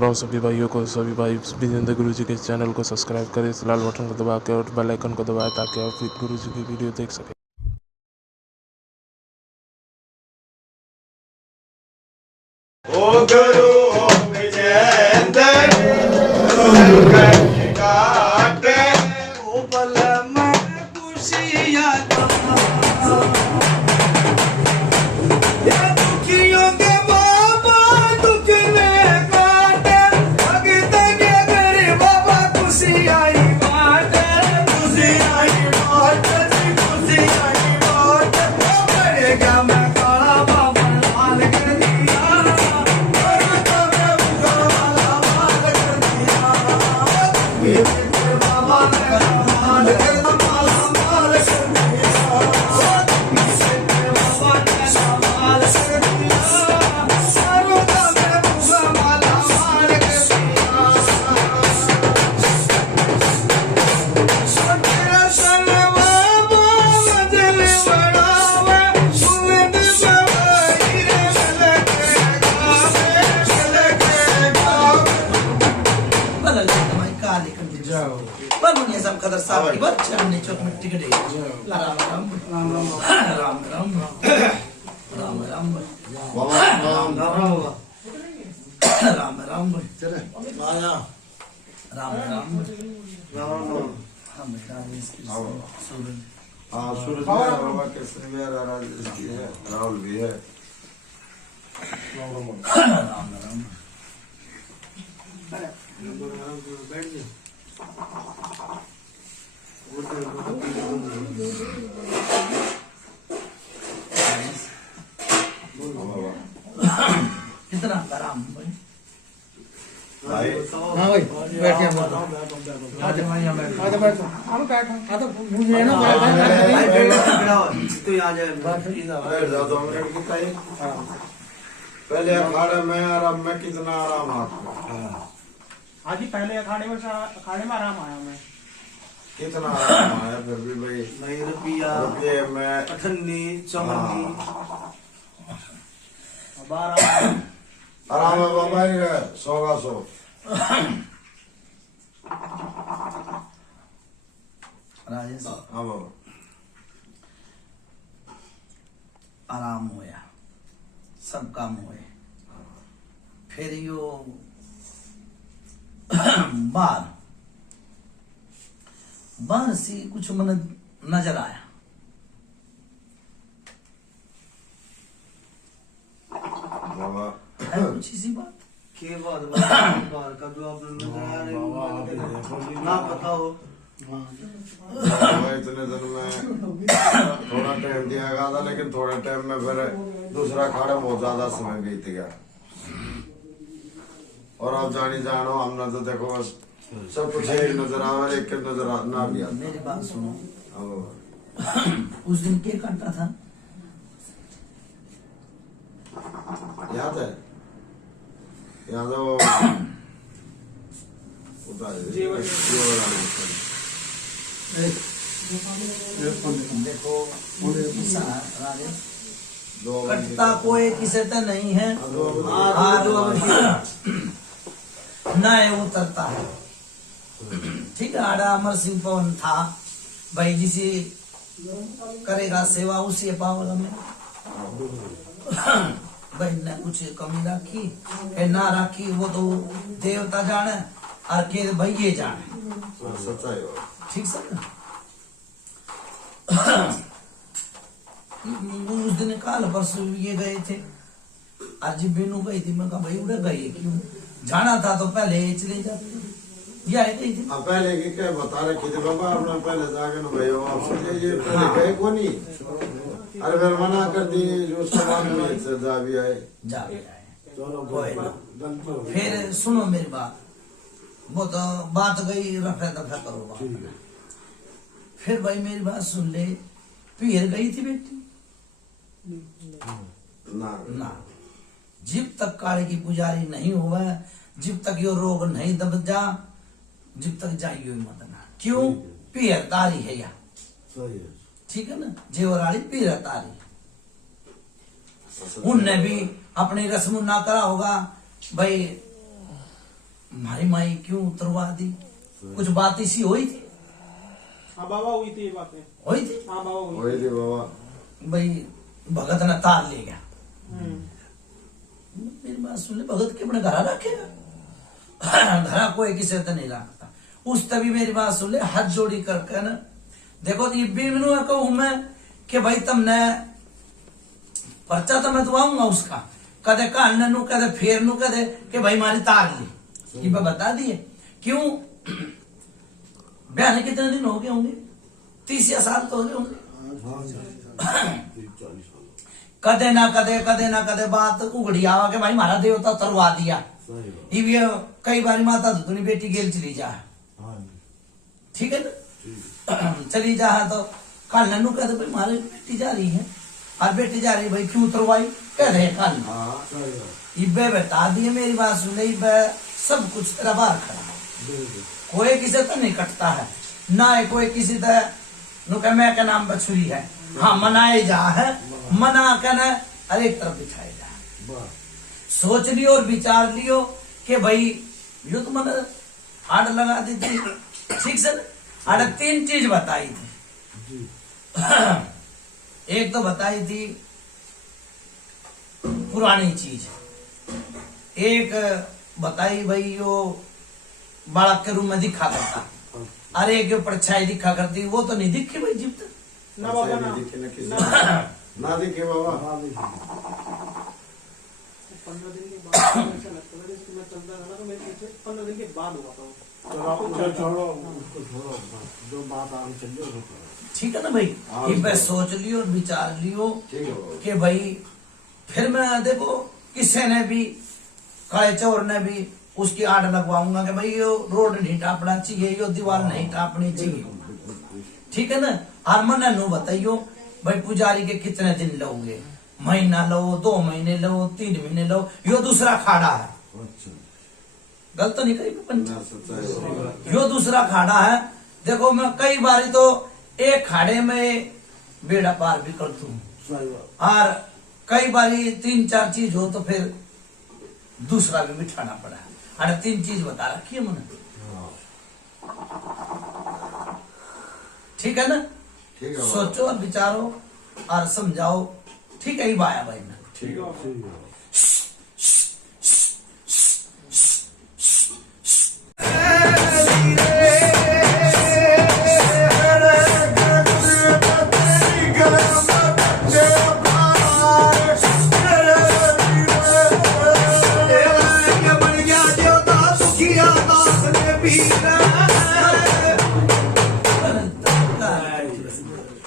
राम सभी भाइयों को। सभी भाई विजेंद्र गुरु जी के चैनल को सब्सक्राइब करें, इस लाल बटन को दबा के और बेल आइकन को दबाएं ताकि आप गुरु जी की वीडियो देख सकें। ओ गुरु विजेंद्र काटे ओ बल में खुशियां दुखियों के बाबा दुख ने काटे भगतन अगर बाबा खुशी आई बाटे खुशी आई बाटे खुशी आई बाटे बढ़ेगा मैं काला बाबा लाल कर दिया बाबा ने लाल कर कदर साहब की बात हमने चौक मिट्टी के राम राम राम राम राम राम राम राम राम राम चले आया राम राम राम हम सूरज हां सूरज बाबा के श्रीमेर राहुल भी है राम राम बैठ जा कितना आराम भाई हाँ भाई बैठ गया मुझे ना तो आ जाए पहले अखाड़े में आराम में कितना आराम आता आज ही पहले अखाड़े में आराम आया मैं कितना आराम आया फिर भी भाई नहीं रुपया रुपये में अठन्नी चौन्नी आराम है बाबा 100 का 100 राजेश हाँ बाबा आराम होया सब काम हुए फिर यो बाहर से कुछ मन नजर आया बाबा है कुछ इसी बात के बाद बाहर का जो आप नजर आ रहे ना पता हो इतने दिन में थोड़ा टाइम दिया गया था लेकिन थोड़े टाइम में फिर दूसरा खाड़ा बहुत ज्यादा समय बीत गया और आप जानी जानो हमने तो देखो बस सब कुछ एक नजर आवे एक नजर ना भी आता। मेरी बात सुनो उस दिन के काटा था याद है याद है वो देखो कटता कोई किसे तो नहीं है ना उतरता है ठीक है। आड़ा अमर सिंह पवन था भाई जिसे करेगा सेवा उसी पावल में भाई ने कुछ कमी रखी ना रखी वो तो देवता जाने और के भाई ये जाने सच्चाई ठीक सर। उस दिन काल परसों ये गए थे आज बेनू गई थी मैं कहा भाई उड़े गए क्यों जाना था तो पहले चले जाते ये आई गई थी पहले की क्या बता रहे थे बाबा आपने पहले जाके ना भाई आप सोचे ये पहले गए को नहीं अरे फिर मना कर दी जो उसके बाद में से जा भी आए फिर सुनो मेरी बात वो तो बात गई रफे दफे करो फिर भाई मेरी बात सुन ले पीर गई थी बेटी ना जब तक काले की पुजारी नहीं हुआ जब तक यो रोग नहीं दब जा जब तक जाइयो मत ना क्यों पीर तारी है या ठीक है ना जेवराली पीर तारी उनने भी अपनी रस्म ना करा होगा भाई हमारी माई क्यों उतरवा दी? कुछ बात इसी हुई थी? हाँ बाबा हुई थी ये बातें। हुई थी हाँ बाबा हुई वही थी बाबा। भाई। भगत ने तार ले गया। मेरी बात सुन ले, भगत के अपने घर रखेगा? घर कोई किसी से नहीं रखता। उस तभी मेरी बात सुन ले, हाथ जोड़ी करके ना देखो ये भी मैनू कहूं मैं कि भाई तुमने पर्चा तो मैं दुआऊंगा उसका, कदे कान नू कदे फेर नू कदे कि भाई मारी तार ली। ये मैं बता दिए क्यों? ब्याह कितने दिन हो गए होंगे? 30 या साल तो हो गए होंगे। कदे ना कदे बात उगड़ी आवा के भाई हमारा देवता तरवा दिया। ये कई बार माता धुतनी बेटी गेल चली जा, ठीक है ना, चली जा तो कल ननू कहते भाई हमारी बेटी जा रही है, और बेटी जा रही भाई क्यों उतरवाई कह रहे कल। इब्बे बता दिए मेरी बात सुन, इब्बे सब कुछ तेरा बाहर खड़ा है। कोई किसी तो नहीं कटता है ना, कोई किसी तरह नुका मैं का नाम बछुरी है। हाँ मनाए जा है, मना कर हर एक तरफ बिठाए जा। सोच लियो और विचार लियो कि भाई यो तो मैंने आड़ लगा दी थी, ठीक से। आड़ 3 चीज बताई थी। एक तो बताई थी पुरानी चीज, एक बताई भाई यो बालक के रूप में दिखा करता, अरे एक परछाई दिखा करती, वो तो नहीं दिखी भाई जब तक ना बाबा ना ना दिखे बाबा। 15 दिन के बाद ऐसा लगता है जैसे मैं चलता था ना तो मेरे पीछे 15 दिन के बाद हुआ था। जो बात आगे चलिए ठीक है ना भाई। ये सोच लियो विचार लियो कि भाई फिर मैं देखो किसी ने भी काले चोर ने भी उसकी आड़ लगवाऊंगा कि भाई यो रोड नहीं टापना चाहिए, यो दीवार नहीं टापनी चाहिए, ठीक है ना। और मन नो बताइयो भाई पुजारी के कितने दिन लोगे, महीना लो, 2 महीने लो, 3 महीने लो, यो दूसरा खाड़ा है। गलत तो नहीं करी पंच, यो दूसरा खाड़ा है। देखो मैं कई बार तो एक खाड़े में बेड़ा पार भी कर दूं, और कई बार 3-4 चीज हो तो फिर दूसरा भी बिठाना पड़ा। अरे 3 चीज बता रखी है मैंने, ठीक है ना। सोचो और विचारो और समझाओ, ठीक है ही बाया भाई मैं। ठीक है।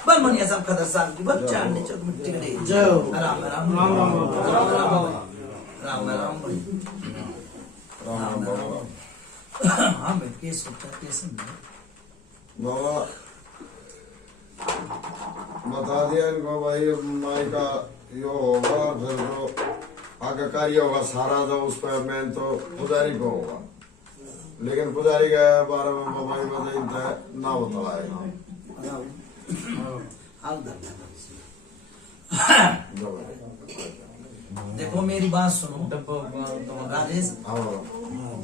बलमनिया साहब खदर साहब की बच्चा ने चौक मिट्टी गई। राम राम राम राम राम भाई राम राम। हाँ भाई के सोचा कैसे बाबा बता दिया इनको भाई माई का यो होगा, फिर जो आगे कार्य होगा सारा तो उस पर मेन तो पुजारी को होगा, लेकिन पुजारी के बारे में बाबा ही बताइए ना बताएगा। देखो मेरी बात सुनो राजेश,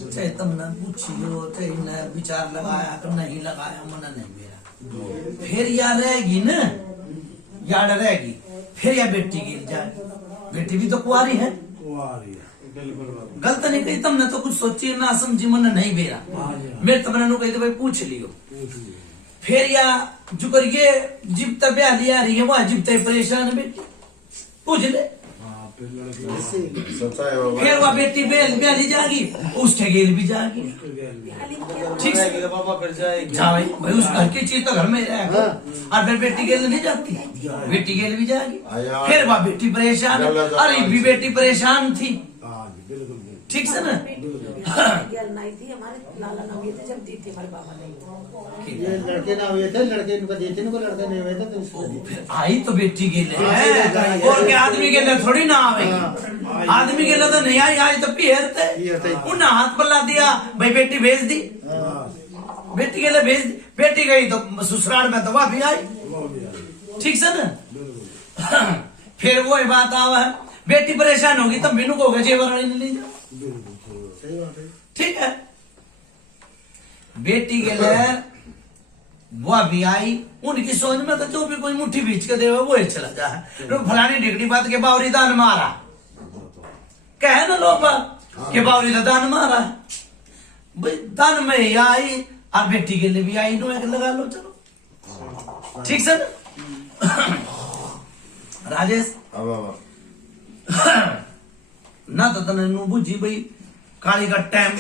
चाहे तुमने पूछियो चाहे न विचार लगाया तो नहीं लगाया, मना नहीं मेरा। फिर याद रहेगी न, याद रहेगी फिर या बेटी गिर जाए, बेटी भी तो कुआरी है। गलत नहीं कही तुमने तो कुछ सोची ना समझी, मन नहीं बेरा मेरे तुमने नु कही भाई पूछ लियो। फिर या जो करिए जिब तक ब्याह लिया रही है वह जिब तक परेशान बेटी पूछ ले, फिर वह बेटी ब्याह ली जाएगी, उसके गेल भी जाएगी, ठीक है बाबा फिर जाएगी। भाई उस घर की चीज तो घर में रहेगा, और फिर बेटी गेल नहीं जाती, बेटी गेल भी जाएगी, फिर वह बेटी परेशान, अरे भी बेटी परेशान थी, ठीक से ना। नहीं थी हमारे लाला ना हुए थे जब दी थी हमारे बाबा नहीं। ये लड़के ना हुए थे, लड़के इनको देते इनको, लड़के नहीं हुए थे तो उसको दिए। फिर आई तो बेटी गेले और के आदमी गेले थोड़ी ना आवेगी, आदमी गेले तो नहीं आई तो पियरते उन्हें हाथ पल्ला दिया भाई बेटी भेज दी, बेटी गेले भेज दी, बेटी गई तो ससुराल में तो वह भी आई, ठीक से ना। फिर वो बात आवा है बेटी परेशान होगी तब बिनु को जेवर नहीं ले जाओ, ठीक है। बेटी के लिए वो भी आई, उनकी सोच में तो जो भी कोई मुट्ठी बीच के दे वो ही चला जा है। फलानी डिगड़ी बात के बावरी दान मारा, कहे ना लोग के बावरी का दान मारा भाई, दान में ही आई और बेटी के लिए भी आई, नो एक लगा लो चलो, ठीक सर। राजेश ना तो तने नू बुझी भाई काली का टाइम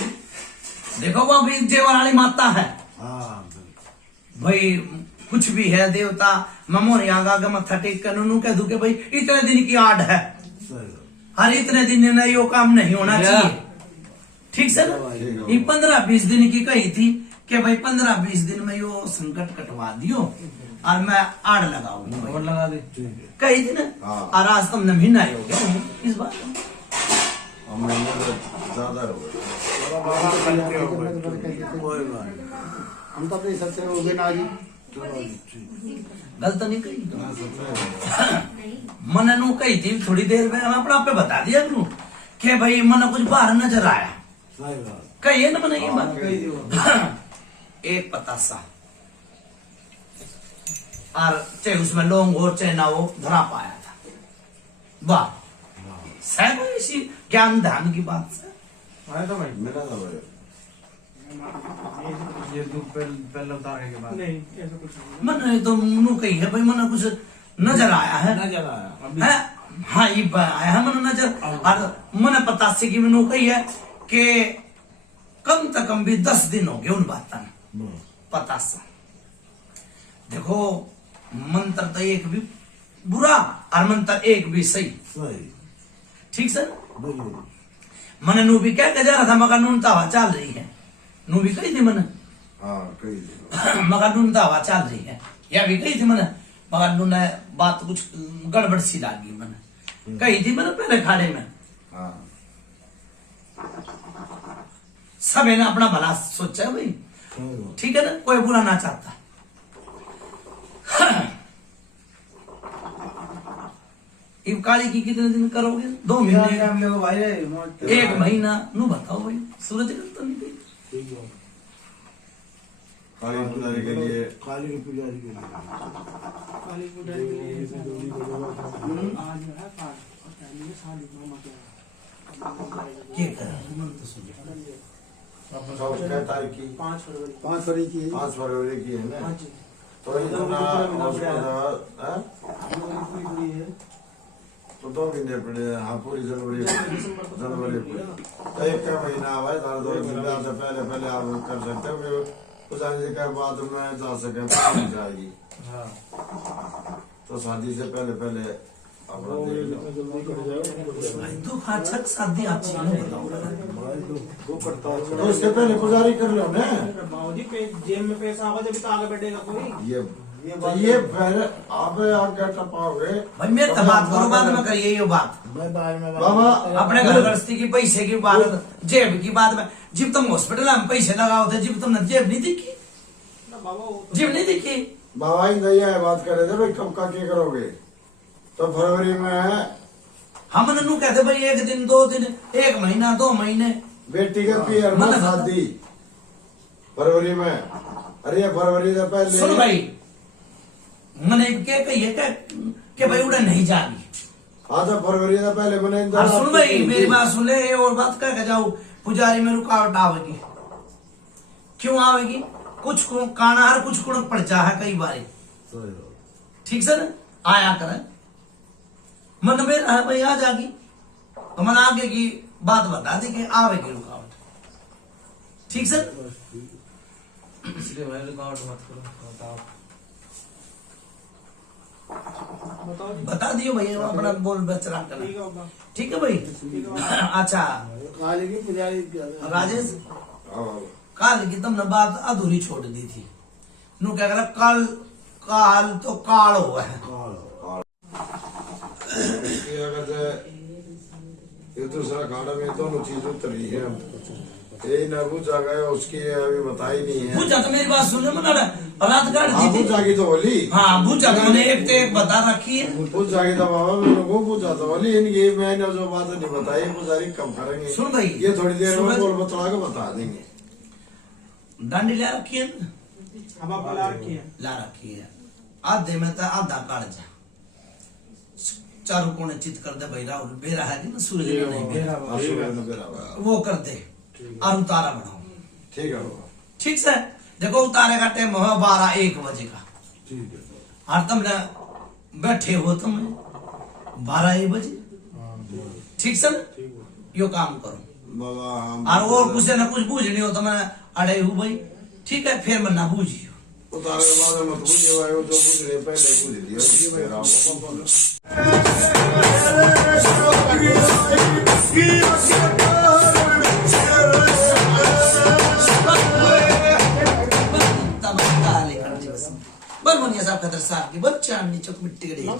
देखो, वो भी जेवरानी माता है भाई, कुछ भी है देवता ममोर यहाँ का मत्था टेक कर नू कह दू के भाई इतने दिन की आड़ है, हर इतने दिन में यो काम नहीं होना चाहिए, ठीक सर। ये 15-20 दिन की कही थी कि भाई 15-20 दिन में यो संकट कटवा दियो और मैं आड़ लगाऊंगा, और लगा दे कही थी ना। और आज तुमने महीना ही हो गया इस बात ज्यादा हो हम तो अपने हिसाब से हो गए ना जी, गलत नहीं कही मन नू कही थी थोड़ी देर में, हम अपना आप पे बता दिया नू कि भाई मन कुछ बाहर नजर आया, कही है ना मैंने ये बात। एक पतासा और चाहे उसमें लौंग हो चाहे ना हो धरा पाया था, वाह शायद इसी ज्ञान ध्यान की बात से मिला था भाई। ये दूध पहले उतारने के बाद नहीं, ऐसा कुछ नहीं। मन तो नू कही है भाई मन कुछ नजर आया है, है? हाँ ये आया है मन नजर, और मन पतासे की मैंने कही है कि कम से कम भी 10 दिन हो गए उन बातों में पतासा। देखो मंत्र तो एक भी बुरा और मंत्र एक भी सही, ठीक सर। मन नू भी क्या कह जा रहा था मगर नून हवा चल रही है, नू भी कही थी मन मगर नून हवा चल रही है, या भी कही थी मन मगर नून बात कुछ गड़बड़ सी लगी मन, कही थी मन पहले खाड़े में। सब है ना अपना भला सोचा है भाई, ठीक है ना, कोई बुरा ना चाहता। इब काली की कितने दिन करोगे? 2 महीने 1 महीना नू बताओ भाई, सूरज तो नहीं गई काली पुजारी के लिए काली पुजारी के लिए आज जो है पाँच और पहले साल मामा के क्या कर 6 तारीख की 5 फरवरी 5 फरवरी की 5 फरवरी की है ना, हाँ जी, तो इतना पूरी है तो 2 महीने पड़े। हाँ पूरी जनवरी पूरी तो 1 का महीना हुआ है, 2 दिन से पहले आप कर सकते हो, पुजारी जी के बाद में जा सके जाएगी, तो शादी से पहले अपना भाई तो अच्छा शादी अच्छी है तो इसके पहले पुजारी कर लो ना, बाबूजी पे जेब में पैसा आवा जब तो आगे बैठेगा कोई। ये फिर आप आगे टपाओगे भाई मेरे तो बात करो, बाद में करिए ये बात, बाबा अपने घर गृहस्थी की पैसे की बात, जेब की बात में। जब तुम हॉस्पिटल में पैसे लगाओ थे, जब तुमने जेब नहीं दिखी, जेब नहीं दिखी, बाबा ही नहीं है बात कर रहे थे भाई कब का क्या करोगे, तो फरवरी में हम नू कहते भाई 1 दिन 2 दिन 1 महीना 2 महीने बेटी का पियर में शादी फरवरी में। अरे फरवरी से पहले सुन भाई मैंने क्या कही है कि भाई उड़ा नहीं जागी। हाँ तो फरवरी से पहले मैंने और सुन भाई मेरी बात सुन ले, और बात कह के जाओ, पुजारी में रुकावट आवेगी, क्यों आवेगी? कुछ को कानार कुछ कुड़क पड़ जा है कई बार, ठीक से ना आया करे मन में रहा भाई आ जागी, तो मन आगे की बात बता दी कि आवेगी रुकावट, ठीक से। इसलिए भाई रुकावट मत करो, बता दियो भैया अपना बोल बचरा करना, ठीक है भाई। अच्छा काली की पुजारी राजेश, काल की तुमने बात अधूरी छोड़ दी थी, नू क्या करा काल काल तो काल हुआ है, ये दूसरा खाना में दोनों चीज उतरी है, यही ना पूछा गया उसकी अभी बताई नहीं है। पूछा तो मेरी बात सुनने में रात काट हाँ दी थी, पूछा की तो बोली, हाँ पूछा तो मैंने एक तो एक बता रखी है, पूछा की तो बाबा मैंने वो पूछा तो बोली इनकी मैंने जो बात नहीं बताई पुजारी कब करेंगे। सुन भाई ये थोड़ी देर में सूरज- बोल बतला के बता देंगे। डांडी ला रखी है ना, हम आप ला रखी है। ला रखी है। आधे में तो आधा काट जा, चारों कोने चित कर दे भाई राहुल, बेरा है कि ना सूरज में नहीं बेरा, वो कर दे और उतारा बनाओ। ठीक है बाबा। ठीक से देखो उतारे का टाइम है 12-1 बजे का, ठीक है और तुम बैठे हो तुम 12-1 बजे, ठीक से ना, यो काम करो। बाबा हम और वो कुछ ना कुछ बूझनी हो तो मैं अड़े हूँ भाई, ठीक है, फिर मैं ना बूझियो। उतारे के बाद मत पूछिए भाई, वो जो पूछ रहे पहले ही पूछ दिया फिर आपको बल बनिया साहब खतर साहब की बल चांदनी चौक मिट्टी गड़ी राम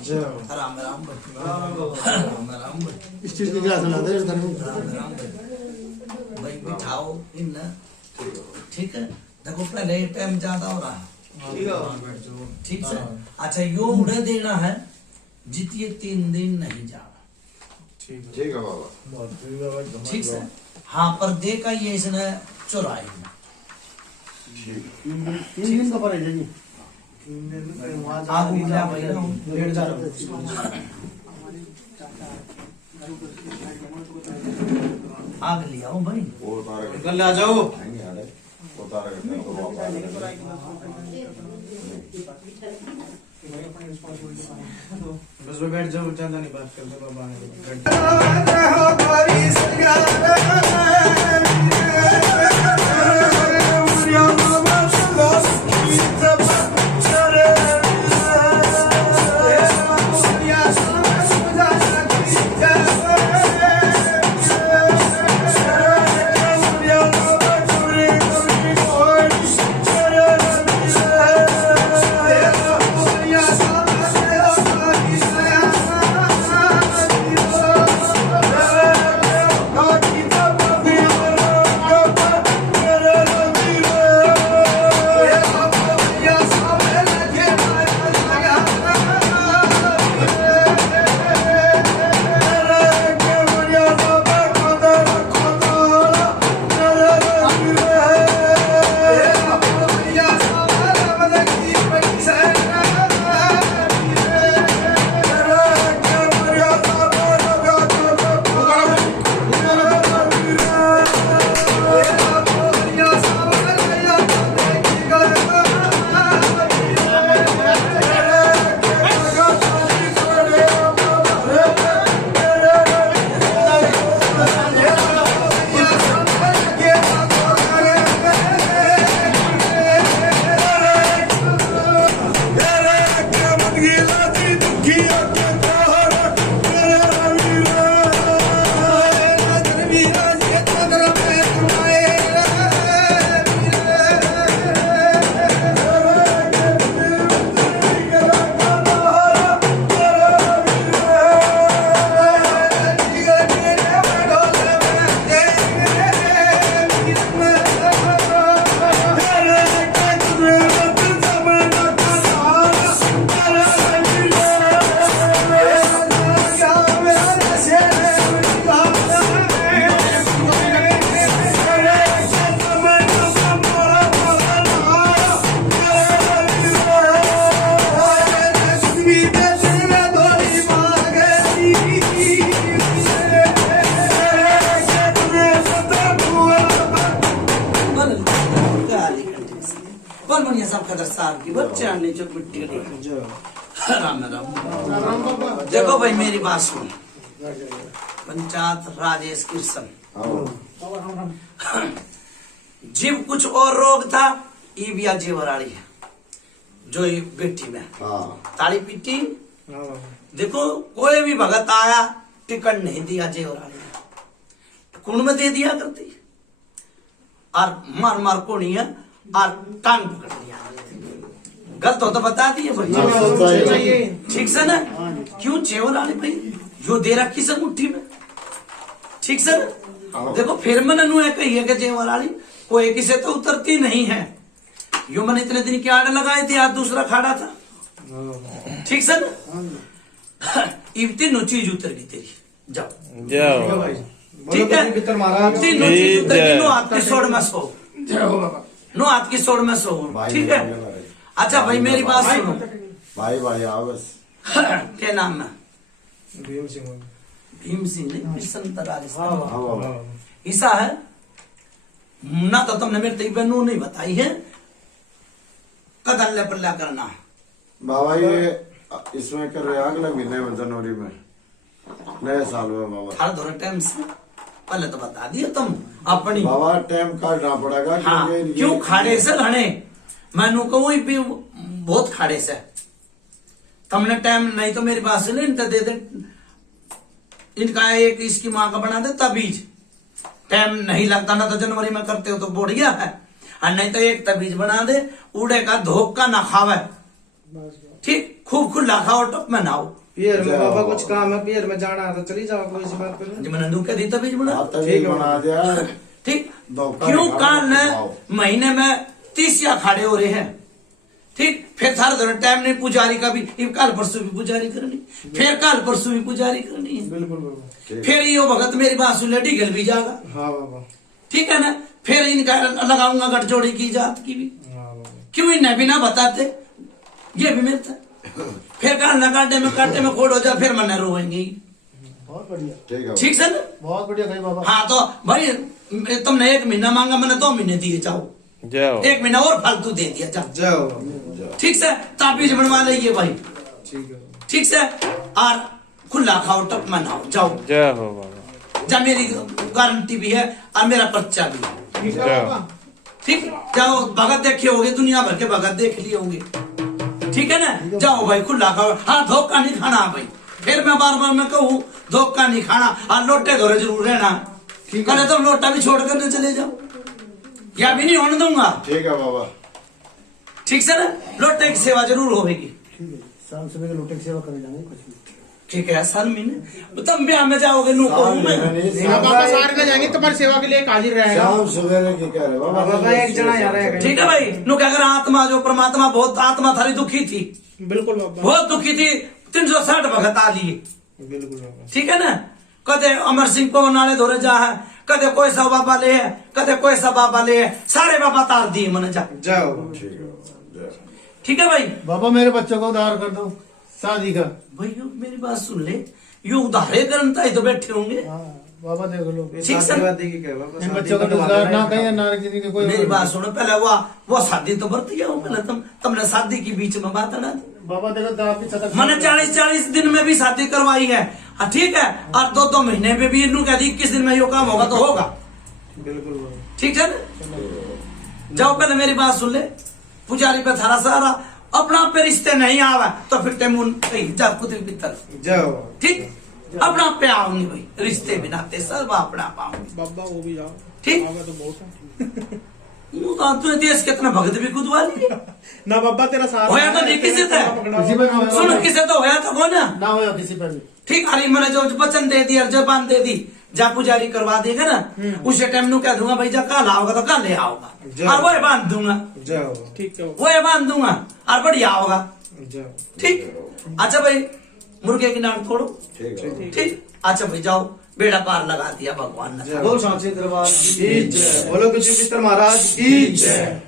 राम राम राम इस चीज की क्या सुना दे इधर में। राम भाई बिठाओ इन, ठीक है। देखो पहले टाइम ज्यादा हो रहा, ठीक है। अच्छा यो उड़े देना है, जितिए 3 दिन नहीं जाओ, ठीक है बाबा। ठीक है। हाँ पर दे का ये इसने चुराई, 3 दिन का पड़ेगा जी। आगू मिला भाई ना 1,500 आग लिया हूँ भाई। वो उतारे के कल आ जाओ। उतारे के टाइम तो वापस बस वो बैठ जाओ, ज्यादा नहीं बात करते बाबा। साहब की बच्चा नीचे मिट्टी राम राम। देखो भाई मेरी बात सुन, पंचायत राजेश कृष्ण जीव कुछ और रोग था, ई बिया जीवराड़ी है जो बेटी में ताली पीटी। देखो कोई भी भगत आया टिकट नहीं दिया जीवराड़ी ने, कुंड में दे दिया करती और मार मार कोनी है और टांग पकड़ लिया। गलत हो तो बता दिए ठीक से ना, क्यों जीवराड़ी भाई जो दे रखी सब मुट्ठी में, ठीक से ना। देखो फिर मैंने नु कही है कि जीवराड़ी कोई किसे तो उतरती नहीं है, यो मैंने इतने दिन की आड़ लगाए थे, आज दूसरा खाड़ा था, ठीक से ना। तीनों चीज उतर गई तेरी, जाओ जाओ ठीक है, तीनों चीज उतर गई, नो आपके सोड़ में सो नो हाथ की सोड़ में सो भाई ठीक है। बोले भाई। अच्छा भाई मेरी बात सुनो। भाई भाई आओ बस। क्या नाम है? भीम सिंह भीम सिंह नहीं, मिशन तो राजस्थान हाँ, में। आओ आओ। ईसा है ना, तो तुमने मेरे तक नू नहीं बताई है कदल्ले पल्ला करना। बाबा ये इसमें कर रहे हैं अगले महीने में जनवरी में नए साल में बाबा। हर थोड़ा टाइम से पहले तो बता दिया तुम अपनी। बाबा टाइम काटना पड़ेगा हाँ क्योंकि क्यों ये- खाड़े से घने मैनू कहूँ भी बहुत खाड़े से तुमने टाइम नहीं तो मेरी बात सुन इनका दे दे, इनका एक इसकी माँ का बना दे तबीज। टाइम नहीं लगता ना तो जनवरी में करते हो तो बढ़िया है, और नहीं तो एक तबीज बना दे उड़े का धोखा ना खावे ठीक, खूब खुला खाओ टप में नाओ। पियर में बाबा कुछ काम है, पियर में जाना है तो चली जाओ, कोई सी बात कर जी मैंने दुख दी तबीज बना आप तभी बना दिया। ठीक। धोखा क्यों नहीं काल खाना, ने खाओ। महीने में 30 या खाड़े हो रहे हैं ठीक, फिर सारा दिन टाइम नहीं पुजारी का भी, कल परसों भी पुजारी करनी, फिर कल परसों भी पुजारी करनी है, बिल्कुल बाबा। फिर यो भगत मेरी बात सुन ले डिगल भी जाएगा हाँ बाबा। ठीक है ना, फिर इनका लगाऊंगा गठजोड़ी की जात की भी। हाँ बाबा। क्यों इन्हें भी ना बताते, ये भी मिलता है। फिर काल ना काटे में खोड़ हो जाए फिर मना रोएंगे। बहुत बढ़िया, ठीक है ठीक से ना। बहुत बढ़िया भाई बाबा। हाँ तो भाई तुमने 1 महीना मांगा, मैंने 2 महीने दिए जाओ, जाओ 1 महीना और फालतू दे दिया जाओ जाओ। ठीक से। ताबीज बनवा लीजिए भाई ठीक है। ठीक से, और खुला खाओ टप में नाओ जाओ। जाओ बाबा जब मेरी गारंटी भी है और मेरा पर्चा भी है जाओ। ठीक। जाओ भगत देखे होगे, दुनिया भर के भगत देख लिए होंगे ठीक है ना। जाओ भाई खुला खाओ, हाँ धोखा नहीं खाना भाई। फिर मैं बार बार मैं कहूँ धोखा नहीं खाना, और लोटे धोरे जरूर रहना। करे तो लोटा भी छोड़ कर चले जाओ, या भी नहीं होने दूंगा ठीक है बाबा। ठीक से ना। लोटे की सेवा जरूर होगी ठीक है, शाम सुबह के लोटे की सेवा करे जाएंगे कुछ नहीं। ठीक है। साल महीने तुम ब्याह में जाओगे नू कहूँ मैं। बाबा सार में जाएंगे तुम्हारी सेवा के लिए एक हाजिर रहेगा। शाम सवेरे की कह रहे बाबा। बाबा एक जना यहाँ रहेगा। ठीक है भाई। नु क्या कर आत्मा जो परमात्मा, बहुत आत्मा थारी दुखी थी, बिल्कुल बाबा। बहुत दुखी थी। 360 भगत आ लिए बिल्कुल बाबा। ठीक है ना। कदे अमर सिंह को नाले धोरे जा है, कदे कोई सा बाबा ले है, कदे कोई सा बाबा ले है, सारे बाबा तार दिए मन जा। जाओ। ठीक है बाबा, जय। ठीक है भाई। बाबा मेरे बच्चों को उधार कर दो शादी का। भाई यो मेरी बात सुन ले, यू उधारे करता ही तो बैठे होंगे हाँ बाबा देख लो, ठीक सर। शादी की क्या बाबा? इन बच्चों का रोजगार ना कहीं नारक जिंदगी की कोई। मेरी बात सुनो, पहले वो शादी तो बढ़ती है, पहले तुमने शादी की बीच में बात अड़ा दी। बाबा देखो तो आपकी छतक। मैंने 40 दिन में भी शादी करवाई है ठीक है, और 2 महीने में भी इनू कह दी 21 दिन में यो काम होगा तो होगा बिल्कुल बाबा। ठीक है ना। जाओ पहले मेरी बात सुन ले, पुजारी पे थारा सारा अपना पे रिश्ते नहीं आवा तो फिर तेमुन जा कुत्ते भीतर जाओ। ठीक। अपना पे आओगे भाई, रिश्ते भी नाते सब अपना पाओगे बाबा वो भी जाओ। ठीक। आगे तो बहुत है। तू देश कितना भगत भी खुदवा ली ना बाबा तेरा साथ होया तो नहीं किसी से। किसी पे ना होया। सुन किसे तो होया तो को ना ना होया किसी पे भी। ठीक। अरे मैंने जो वचन दे दिया, जबान दे दी, जा पुजारी करवा देगा ना, उसे टाइम नु कह दूंगा भाई जा कल आओगा तो कल ले आओगा, और वो बांध दूंगा, जाओ। ठीक है वो बांध दूंगा और बढ़िया होगा जाओ। ठीक। अच्छा भाई मुर्गे की नाक तोड़ो ठीक है ठीक। अच्छा भाई जाओ, बेड़ा पार लगा दिया भगवान ने। बोल सांची दरबार की जय। बोलो कुछ महाराज की जय।